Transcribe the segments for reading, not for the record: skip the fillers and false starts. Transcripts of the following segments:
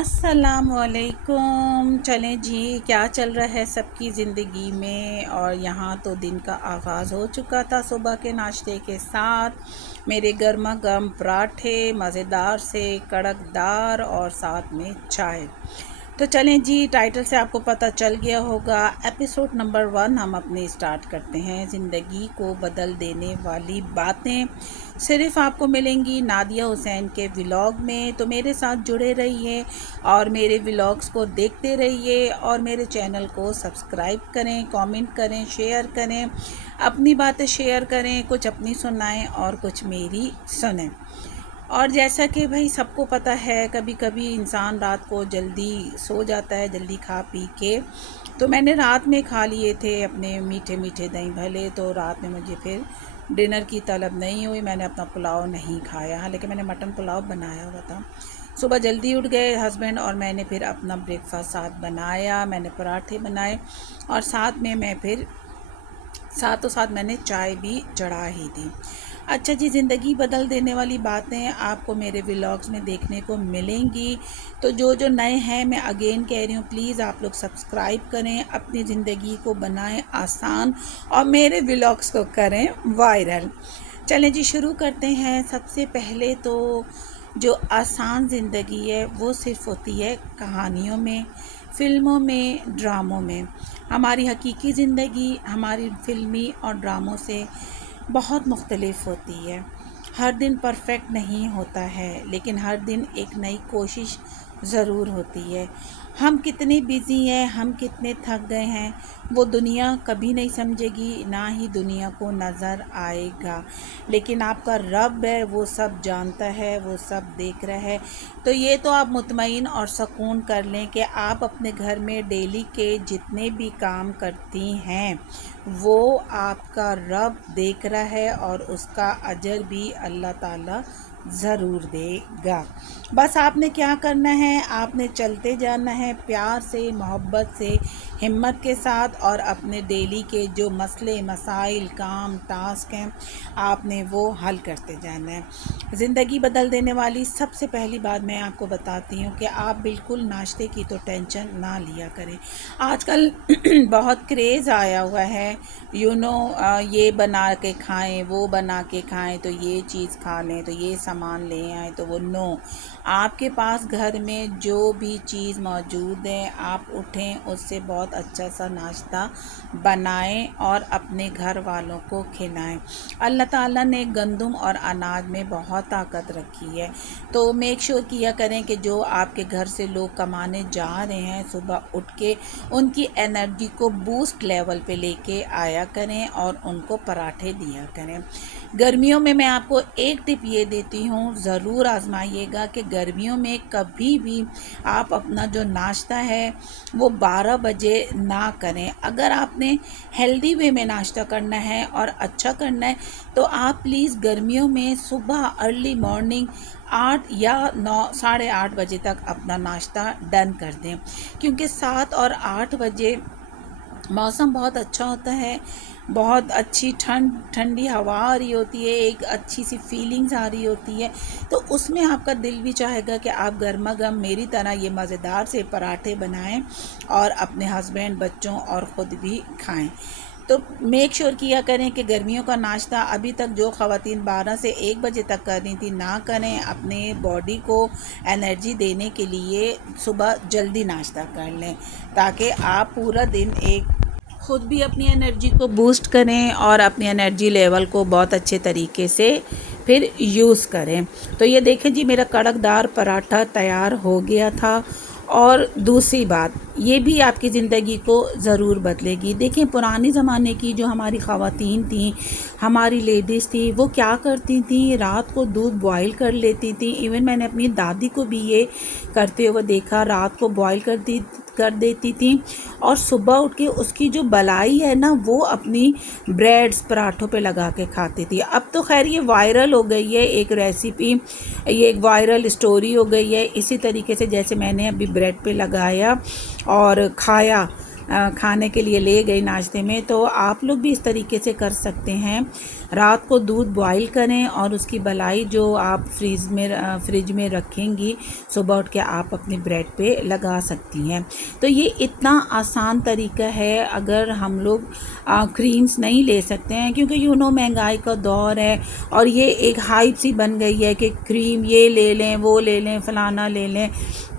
अस्सलामुअलैकुम। चलें जी, क्या चल रहा है सबकी ज़िंदगी में। और यहाँ तो दिन का आगाज़ हो चुका था सुबह के नाश्ते के साथ। मेरे गर्मा गर्म पराठे मज़ेदार से कड़कदार और साथ में चाय। तो चलें जी, टाइटल से आपको पता चल गया होगा। एपिसोड नंबर 1 हम अपने स्टार्ट करते हैं। ज़िंदगी को बदल देने वाली बातें सिर्फ आपको मिलेंगी नादिया हुसैन के व्लॉग में। तो मेरे साथ जुड़े रहिए और मेरे व्लॉग्स को देखते रहिए और मेरे चैनल को सब्सक्राइब करें, कमेंट करें, शेयर करें, अपनी बातें शेयर करें, कुछ अपनी सुनाएं और कुछ मेरी सुनें। और जैसा कि भाई सबको पता है, कभी कभी इंसान रात को जल्दी सो जाता है, जल्दी खा पी के। तो मैंने रात में खा लिए थे अपने मीठे मीठे दही भले। तो रात में मुझे फिर डिनर की तलब नहीं हुई, मैंने अपना पुलाव नहीं खाया। हालांकि मैंने मटन पुलाव बनाया हुआ था। सुबह जल्दी उठ गए हस्बैंड और मैंने फिर अपना ब्रेकफास्ट साथ बनाया। मैंने पराठे बनाए और साथ में मैं फिर साथों साथ मैंने चाय भी चढ़ा ही दी। अच्छा जी, ज़िंदगी बदल देने वाली बातें आपको मेरे व्लॉग्स में देखने को मिलेंगी। तो जो नए हैं, मैं अगेन कह रही हूँ, प्लीज़ आप लोग सब्सक्राइब करें, अपनी ज़िंदगी को बनाएं आसान और मेरे व्लॉग्स को करें वायरल। चलें जी, शुरू करते हैं। सबसे पहले तो जो आसान ज़िंदगी है वो सिर्फ़ होती है कहानियों में, फ़िल्मों में, ड्रामों में। हमारी हकीकी ज़िंदगी हमारी फ़िल्मी और ड्रामों से बहुत मुख्तलिफ़ होती है। हर दिन परफेक्ट नहीं होता है, लेकिन हर दिन एक नई कोशिश ज़रूर होती है। हम कितने बिज़ी हैं, हम कितने थक गए हैं, वो दुनिया कभी नहीं समझेगी, ना ही दुनिया को नज़र आएगा। लेकिन आपका रब है, वो सब जानता है, वो सब देख रहा है। तो ये तो आप मुतमईन और सुकून कर लें कि आप अपने घर में डेली के जितने भी काम करती हैं वो आपका रब देख रहा है और उसका अजर भी अल्लाह ताला ज़रूर देगा। बस आपने क्या करना है, आपने चलते जाना है प्यार से, मोहब्बत से, हिम्मत के साथ और अपने डेली के जो मसले मसाइल काम टास्क हैं आपने वो हल करते जाना है। ज़िंदगी बदल देने वाली सबसे पहली बात मैं आपको बताती हूँ कि आप बिल्कुल नाश्ते की तो टेंशन ना लिया करें। आजकल बहुत क्रेज़ आया हुआ है, ये बना के खाएं, वो बना के खाएं, तो ये चीज़ खा लें, तो ये सामान ले आएँ, तो वो नो। आपके पास घर में जो भी चीज़ मौजूद है, आप उठें, उससे बहुत अच्छा सा नाश्ता बनाएं और अपने घर वालों को खिलाएं। अल्लाह ताला ने गंदम और अनाज में बहुत ताकत रखी है। तो मेक श्योर किया करें कि जो आपके घर से लोग कमाने जा रहे हैं, सुबह उठ के उनकी एनर्जी को बूस्ट लेवल पे लेके आया करें और उनको पराठे दिया करें। गर्मियों में मैं आपको एक टिप ये देती हूँ, ज़रूर आजमाइएगा कि गर्मियों में कभी भी आप अपना जो नाश्ता है वो 12 बजे ना करें। अगर आपने हेल्दी वे में नाश्ता करना है और अच्छा करना है तो आप प्लीज़ गर्मियों में सुबह अर्ली मॉर्निंग 8 या 9 साढ़े 8 बजे तक अपना नाश्ता डन कर दें, क्योंकि 7 और 8 बजे मौसम बहुत अच्छा होता है, बहुत अच्छी ठंडी हवा आ रही होती है, एक अच्छी सी फीलिंग्स आ रही होती है। तो उसमें आपका दिल भी चाहेगा कि आप गर्मा गर्म मेरी तरह ये मज़ेदार से पराठे बनाएं और अपने हस्बैंड, बच्चों और ख़ुद भी खाएं। तो मेक श्योर किया करें कि गर्मियों का नाश्ता अभी तक जो ख़वातीन 12 से 1 बजे तक कर रही थी ना करें। अपने बॉडी को एनर्जी देने के लिए सुबह जल्दी नाश्ता कर लें, ताकि आप पूरा दिन एक खुद भी अपनी एनर्जी को बूस्ट करें और अपनी एनर्जी लेवल को बहुत अच्छे तरीके से फिर यूज़ करें। तो ये देखें जी, मेरा कड़कदार पराठा तैयार हो गया था। और दूसरी बात, ये भी आपकी ज़िंदगी को ज़रूर बदलेगी। देखें, पुराने ज़माने की जो हमारी ख़वातीन थी, हमारी लेडीज़ थी, वो क्या करती थी, रात को दूध बॉईल कर लेती थी। इवन मैंने अपनी दादी को भी ये करते हुए देखा, रात को बॉईल कर देती थी और सुबह उठ के उसकी जो बलाई है ना, वो अपनी ब्रेड्स पराठों पे लगा के खाती थी। अब तो खैर ये वायरल हो गई है एक रेसिपी, ये एक वायरल स्टोरी हो गई है। इसी तरीके से जैसे मैंने अभी ब्रेड पे लगाया और खाया, खाने के लिए ले गई नाश्ते में, तो आप लोग भी इस तरीके से कर सकते हैं। रात को दूध बॉईल करें और उसकी मलाई जो आप फ्रिज में रखेंगी, सुबह उठ के आप अपने ब्रेड पे लगा सकती हैं। तो ये इतना आसान तरीका है। अगर हम लोग क्रीम्स नहीं ले सकते हैं, क्योंकि महंगाई का दौर है और ये एक हाइप सी बन गई है कि क्रीम ये ले लें, वो ले लें, फलाना ले लें।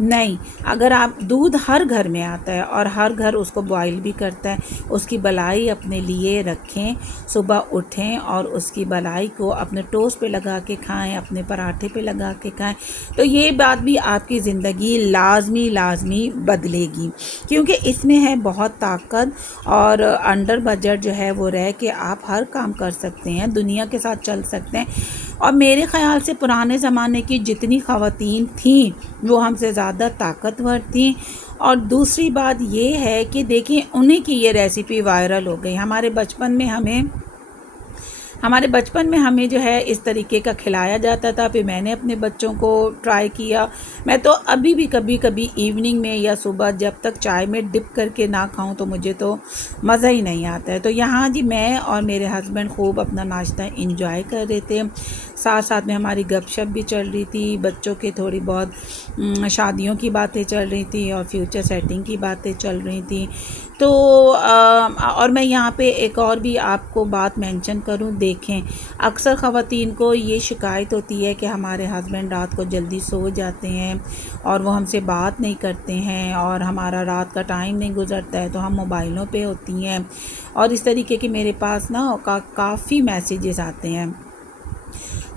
नहीं, अगर आप दूध हर घर में आता है और हर घर उसको बॉईल भी करता है, उसकी बलाई अपने लिए रखें, सुबह उठें और उसकी बलाई को अपने टोस्ट पे लगा के खाएं, अपने पराठे पे लगा के खाएं। तो ये बात भी आपकी ज़िंदगी लाजमी बदलेगी, क्योंकि इसमें है बहुत ताकत और अंडर बजट जो है वो रह के आप हर काम कर सकते हैं, दुनिया के साथ चल सकते हैं। और मेरे ख़्याल से पुराने ज़माने की जितनी ख़वातीन थीं वो हमसे ज़्यादा ताकतवर थीं। और दूसरी बात ये है कि देखिए, उन्हीं की ये रेसिपी वायरल हो गई। हमारे बचपन में हमें जो है इस तरीके का खिलाया जाता था। फिर मैंने अपने बच्चों को ट्राई किया। मैं तो अभी भी कभी इवनिंग में या सुबह जब तक चाय में डिप करके ना खाऊं तो मुझे तो मज़ा ही नहीं आता है। तो यहाँ जी मैं और मेरे हस्बैंड खूब अपना नाश्ता इंजॉय कर रहे थे। साथ साथ में हमारी गपशप भी चल रही थी, बच्चों के थोड़ी बहुत शादियों की बातें चल रही थी और फ्यूचर सेटिंग की बातें चल रही थी। तो और मैं यहाँ पे एक और भी आपको बात मेंशन करूँ, देखें, अक्सर ख़वातीन को ये शिकायत होती है कि हमारे हस्बैंड रात को जल्दी सो जाते हैं और वो हमसे बात नहीं करते हैं और हमारा रात का टाइम नहीं गुजरता है, तो हम मोबाइलों पे होती हैं। और इस तरीके के मेरे पास ना काफ़ी मैसेजेस आते हैं।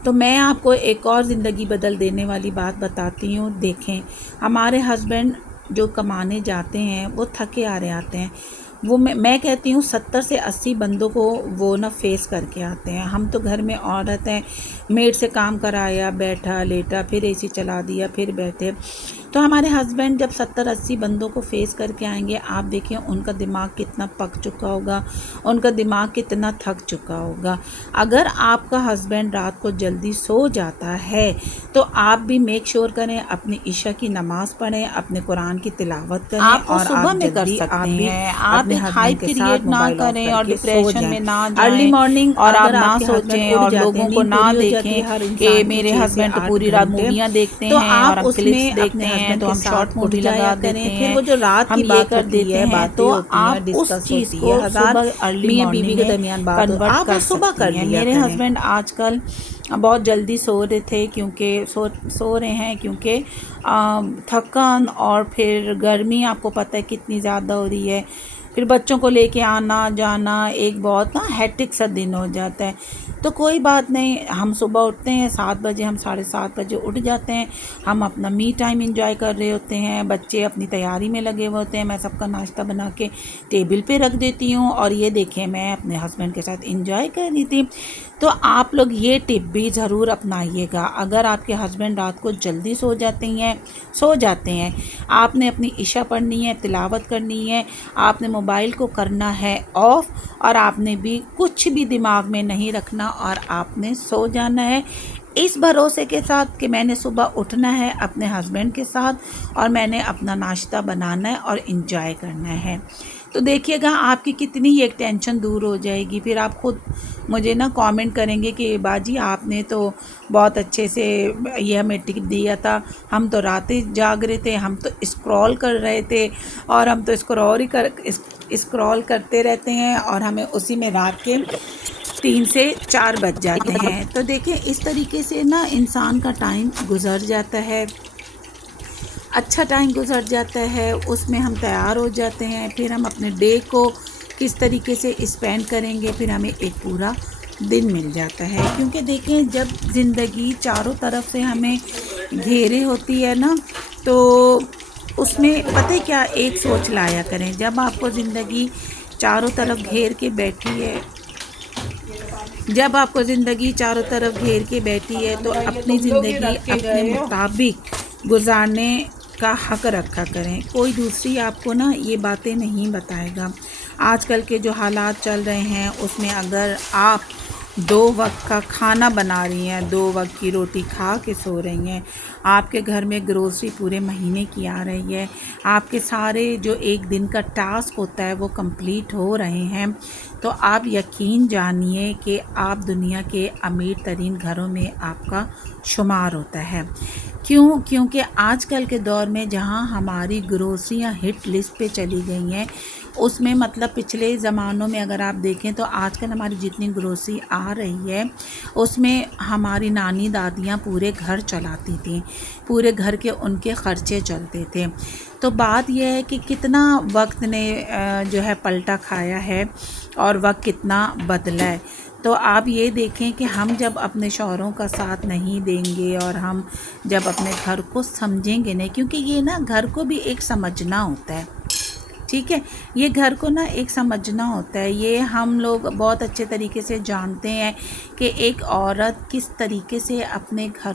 तो मैं आपको एक और ज़िंदगी बदल देने वाली बात बताती हूँ। देखें, हमारे हस्बैंड जो कमाने जाते हैं वो थके आ रहे आते हैं। वो मैं कहती हूँ 70 से 80 बंदों को वो ना फेस करके आते हैं। हम तो घर में औरत हैं, मेड से काम कराया, बैठा लेटा, फिर एसी चला दिया, फिर बैठे। तो हमारे हस्बैंड जब 70-80 बंदों को फेस करके आएंगे, आप देखें उनका दिमाग कितना पक चुका होगा, उनका दिमाग कितना थक चुका होगा। अगर आपका हस्बैंड रात को जल्दी सो जाता है तो आप भी मेक श्योर करें अपनी ईशा की नमाज़ पढ़ें, अपने कुरान की तिलावत करें। आप और सुबह आप में कर जल्दी सकते आप भी हैं। आप अपने हाइप हस्बैंड के क्रिएट साथ ना मोबाइल ऑफ करें और करके सो डिप्रेशन में जाएं। ना अर्ली जाएं मॉर्निंग और आप अगर ना आपके हस्बैंड सोचें उठ और जाते लोगों हैं, को नींद ना पूरी हो जाती है देखें हर कि इंसान की मेरे 6 से हस्बैंड तो 8 पूरी रात घंटे, मूवियाँ देखते तो हैं और आप हम क्लिप्स उसमें देखते अपने हैं, हस्बैंड तो के हम साथ शॉर्ट उठ मूवी लगा जाया देते करें। फिर हैं, वो जो रात की हम ये बात कर होती देते है, हैं। बातें तो होती हैं, आप उस डिस्कस चीज़ होती को है, हज़ार सुबह अर्ली मियाँ मॉर्निंग बीवी के में दरमियान बात हो, कन्वर्ट आप वो कर सुबह सकती कर हैं। लिया मेरे करें। हस्बैंड आजकल बहुत जल्दी सो रहे थे, क्योंकि सो रहे हैं क्योंकि थकान और फिर गर्मी आपको पता है कितनी ज़्यादा हो रही है। फिर बच्चों को लेके आना जाना एक बहुत ना हेक्टिक सा दिन हो जाता है। तो कोई बात नहीं, हम सुबह उठते हैं 7 बजे, हम 7:30 बजे उठ जाते हैं। हम अपना मी टाइम एंजॉय कर रहे होते हैं, बच्चे अपनी तैयारी में लगे हुए होते हैं। मैं सबका नाश्ता बना के टेबल पे रख देती हूँ और ये देखें मैं अपने हस्बैंड के साथ एंजॉय कर रही थी। तो आप लोग ये टिप भी ज़रूर अपनाइएगा। अगर आपके हस्बैंड रात को जल्दी सो जाते हैं, आपने अपनी इशा पढ़नी है, तिलावत करनी है, आपने मोबाइल को करना है ऑफ़ और आपने भी कुछ भी दिमाग में नहीं रखना और आपने सो जाना है इस भरोसे के साथ कि मैंने सुबह उठना है अपने हस्बैंड के साथ और मैंने अपना नाश्ता बनाना है और इन्जॉय करना है। तो देखिएगा आपकी कितनी एक टेंशन दूर हो जाएगी। फिर आप खुद मुझे ना कमेंट करेंगे कि बाजी आपने तो बहुत अच्छे से ये हमें टिप दिया था, हम तो रातें जाग रहे थे, हम तो स्क्रॉल कर रहे थे और हम तो स्क्रॉल करते रहते हैं और हमें उसी में रात के 3 से 4 बज जाते हैं। तो देखिए इस तरीके से ना इंसान का टाइम गुजर जाता है, अच्छा टाइम गुजर जाता है, उसमें हम तैयार हो जाते हैं। फिर हम अपने डे को किस तरीके से स्पेंड करेंगे, फिर हमें एक पूरा दिन मिल जाता है। क्योंकि देखें जब ज़िंदगी चारों तरफ से हमें घेरे होती है ना, तो उसमें पता है क्या, एक सोच लाया करें, जब आपको ज़िंदगी चारों तरफ घेर के बैठी है, जब आपको ज़िंदगी चारों तरफ घेर के बैठी है तो अपनी ज़िंदगी अपने मुताबिक गुजारने का हक रखा करें। कोई दूसरी आपको ना ये बातें नहीं बताएगा। आजकल के जो हालात चल रहे हैं उसमें अगर आप 2 वक्त का खाना बना रही हैं, 2 वक्त की रोटी खा के सो रही हैं। आपके घर में ग्रोसरी पूरे महीने की आ रही है। आपके सारे जो एक दिन का टास्क होता है वो कंप्लीट हो रहे हैं। तो आप यकीन जानिए कि आप दुनिया के अमीर तरीन घरों में आपका शुमार होता है। क्यों? क्योंकि आजकल के दौर में जहाँ हमारी ग्रोसरियाँ हिट लिस्ट पे चली गई हैं, उसमें मतलब पिछले ज़मानों में अगर आप देखें तो आजकल हमारी जितनी ग्रोसरी आ रही है उसमें हमारी नानी दादियाँ पूरे घर चलाती थीं, पूरे घर के उनके ख़र्चे चलते थे। तो बात यह है कि कितना वक्त ने जो है पलटा खाया है और वक्त कितना बदला है। तो आप ये देखें कि हम जब अपने शौहरों का साथ नहीं देंगे और हम जब अपने घर को समझेंगे नहीं, क्योंकि ये ना घर को भी एक समझना होता है, ठीक है, ये घर को ना एक समझना होता है। ये हम लोग बहुत अच्छे तरीके से जानते हैं कि एक औरत किस तरीके से अपने घर